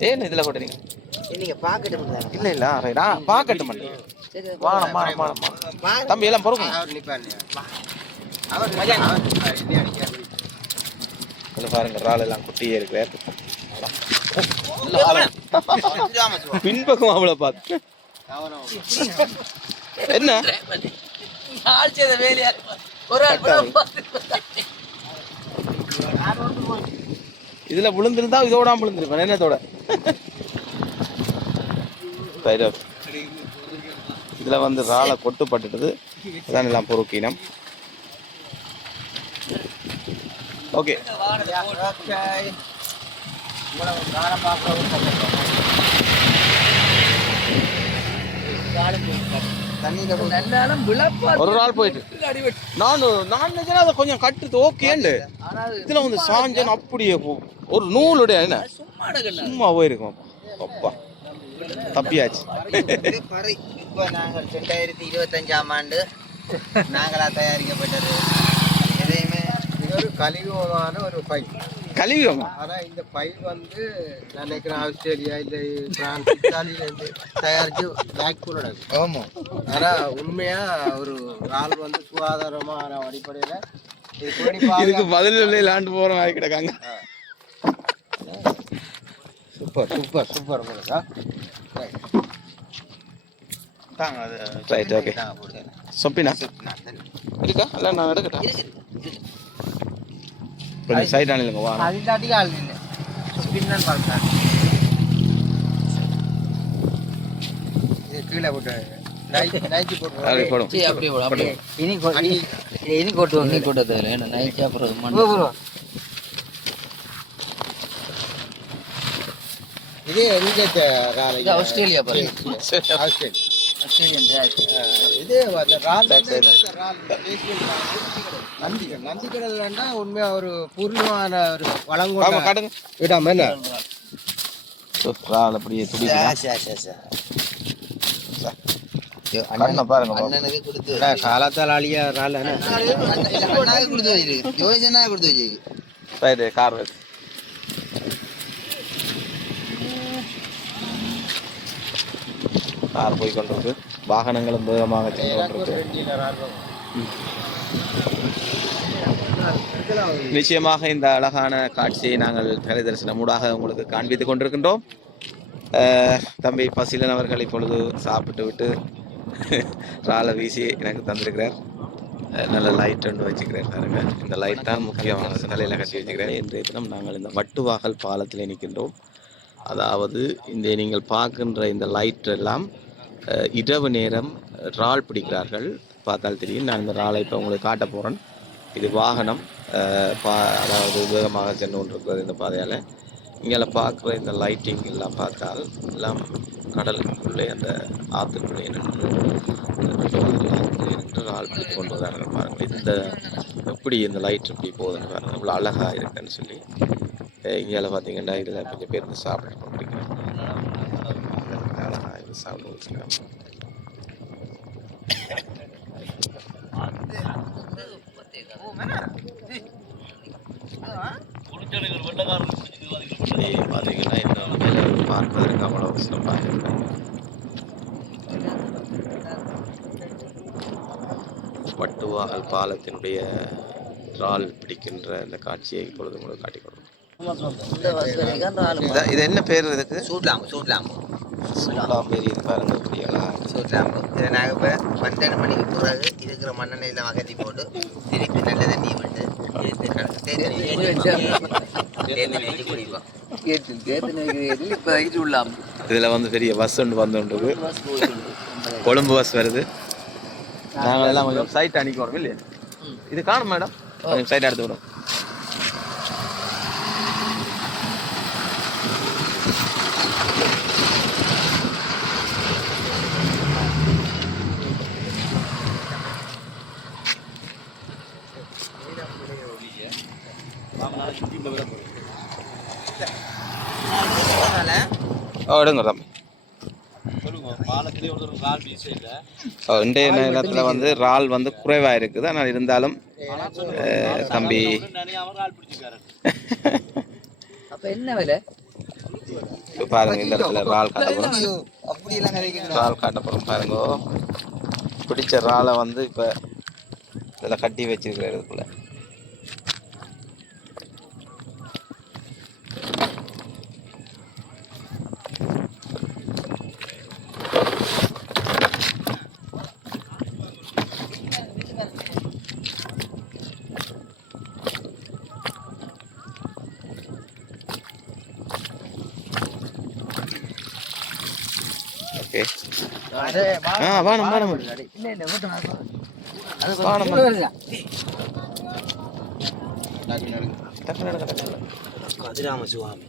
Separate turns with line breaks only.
ஏன் இதுல போட்டுறீங்க
நீங்க பாக்கெட் கொடுத்தாங்க
இல்ல இல்ல ரைடா பாக்கட்டு மண்டி வாணம் வாணம் வாணம் தம்பி எல்லாம் பொறுக்கும்
அவர் நிப்பாரு அவர்
பாருங்க இறால் எல்லாம் குட்டியே இருக்கிறார் பின்பக்கம் அவளை பார்த்து. என்ன?
வேலையா ஒரு
இதுல விழுந்திருந்தா இதோட விழுந்திருப்பேன் என்னத்தோட? Right ஆஃப் இதில் வந்து ராளை கொட்டுப்பட்டுட்டது அதான் எல்லாம் பொறுக்கினம் ஓகே. ஒரு நாள் போயிட்டு. நான் நான் நினைச்சேன் அதை கொஞ்சம் கட்டுது ஓகேண்டு இதுல வந்து சாஞ்சன் அப்படியே ஒரு நூலுடைய என்ன?
சும்மா
போயிருக்கும் அப்பா. தப்பியாச்சு.
பறை. இப்போ நாங்கள் ரெண்டாயிரத்தி இருபத்தஞ்சாம் ஆண்டு நாங்களா தயாரிக்கப்பட்டது. எதையுமே
இது ஒரு கலியுகமான ஒரு பை
கழுவியோமா
ஆனா இந்த பை வந்து நான் நினைக்கிறேன் ஆஸ்திரேலியா இல்லை பிரான்ஸ் இத்தாலியில இருந்து தயாரிச்சு பேக் ப்ராடக்ட்
ஆமாம்
ஆனா உண்மையா ஒரு ஆள் வந்து சுகாதாரமான அடிப்படையில
இதுக்கு பதில் விளையாண்டு போற மாதிரி கிடக்காங்க.
சூப்பர் சூப்பர் சூப்பர் உங்களுக்கு
தாங்க அது
ரைட் ஓகே சொப்பினா? இருக்கா? இல்ல நான் எடுக்கட்டா? கொஞ்சம் சைட் ஆனிலுங்க வா.
அது தாட்டிக்கு ஆள் இல்லை. ஸ்பின்னு பார்த்தாங்க
இது கீழே போட்டு நைட்டி நைட்டி போட்டு
அப்படி போடும்.
சரி, அப்படியே போடு, அப்படியே.
இனி இனி- இனி கொட்டுவாங்க
நீ கூட தேவையில்லை ஏன்னா நைட்டு அப்புறம் மண்
போ, போ, போ.
இது எங்க ராலை
இது ஆஸ்திரேலியா பாரு
ஆஸ்திரேலியா.
ஆஸ்திரேலியன்
அஹ் இது அந்த ரால் நந்திக்கடல் நந்திக்கடல்னா ஒரு பூர்ணமான ஒரு இடம் என்ன?
ரால் அப்படியே துடிக்கலாம்
சரி, சரி, அண்ணன்
பாருங்க
அண்ணனுக்கு கொடுத்து
காலத்தால் அழியா ரால்
அண்ணாக்கு கொடுத்து வச்சிருக்கு. யோஜனா கொடுத்து வச்சிருக்கு.
ரைட்டு கார் வச்சு. கார் போய் கொண்டிருக்கு வாகனங்களும் வேகமாக சென்று கொண்டிருக்கு நிச்சயமாக இந்த அழகான காட்சியை நாங்கள் கலை தரிசனமூடாக உங்களுக்கு காண்பித்துக் கொண்டிருக்கின்றோம். தம்பி பசிலன் அவர்கள் இப்பொழுது சாப்பிட்டு விட்டு ராலை வீசி எனக்கு தந்திருக்கிறார். நல்ல லைட் ஒன்று வச்சுக்கிறேன் பாருங்க. இந்த லைட் தான் முக்கியமான தலையில் கட்டி வச்சுக்கிறேன் இன்றைய தினம் நாங்கள் இந்த வட்டுவாகல் பாலத்தில் நிற்கின்றோம். அதாவது இந்த நீங்கள் பார்க்கின்ற இந்த லைட் எல்லாம் இரவு நேரம் இறால் பிடிக்கிறார்கள். பார்த்தால் தெரியும். நான் இந்த இறாலை இப்போ உங்களுக்கு காட்ட போகிறேன் இது வாகனம் பா அதாவது வேகமாக சென்று கொண்டிருக்கிறது இந்த பாதையால். இங்கே பார்க்குற இந்த லைட்டிங் எல்லாம் பார்த்தால் எல்லாம் கடலுக்குள்ளே அந்த ஆற்றுக்குள்ளே நின்று ஆற்றுக்குள்ளே நின்று ஆள் பிடித்து கொண்டு வராங்க பாருங்கள் இந்த எப்படி இந்த லைட் எப்படி போகுதுன்னு பாருங்கள். இவ்வளோ அழகாக இருக்குன்னு சொல்லி. இந்தியாவில் பார்த்தீங்கன்னா இதில் கொஞ்சம் பேர் வந்து சாப்பிட்டு கொண்டிருக்கிறாங்க அழகாக இது சாப்பிட வச்சுருக்காங்க பார்த்தீங்கன்னா இன்னும் மேலே பார்ப்பதற்கு அவ்வளோ சிறப்பாக இருக்கும் வட்டுவாகல் பாலத்தினுடைய இறால் பிடிக்கின்ற அந்த காட்சியை இப்பொழுது உங்களுக்கு
காட்டிக் கொடுக்கணும்
இத- என்ன பேர் இதுக்கு?
சூட்லாம்பு சூட்லாம்பு.
பேர் இது பாருங்க அழகா
சூட்லாம்பு. இதை நாங்கள் இப்போ பன்னெண்டு மணிக்கு பிறகு இருக்கிற மண்ணெண்ணெயில் மகத்தி போட்டு திருப்பி நல்ல தண்ணி விட்டு
இதில் வந்து பெரிய பஸ் ஒன்று வந்து கொண்டு இருக்கு.
பஸ் போயிட்டு
கொழும்பு பஸ் வருது. நாங்கள் எல்லாம் கொஞ்சம் சைட் அணிக்கணும் இல்லையா? இது காணும் மேடம். கொஞ்சம் சைட் எடுத்து விடும் எடுங்க தம்பி. இன்றைய நேரத்தில் வந்து இறால் வந்து குறைவாக இருக்குது ஆனால் இருந்தாலும் தம்பி. பாருங்க இந்த இடத்துல இறால் காட்டப்படும் இறால் காட்டப்படும் பாருங்க. பிடிச்ச இறாலை வந்து இப்போ இதில் கட்டி வச்சிருக்கிற இதுக்குள்ள. ஓகே ஆ வாணம் வாணம். வாணம். டக்கு நடக்கு. டக்கு
கதிராம சுவாமி.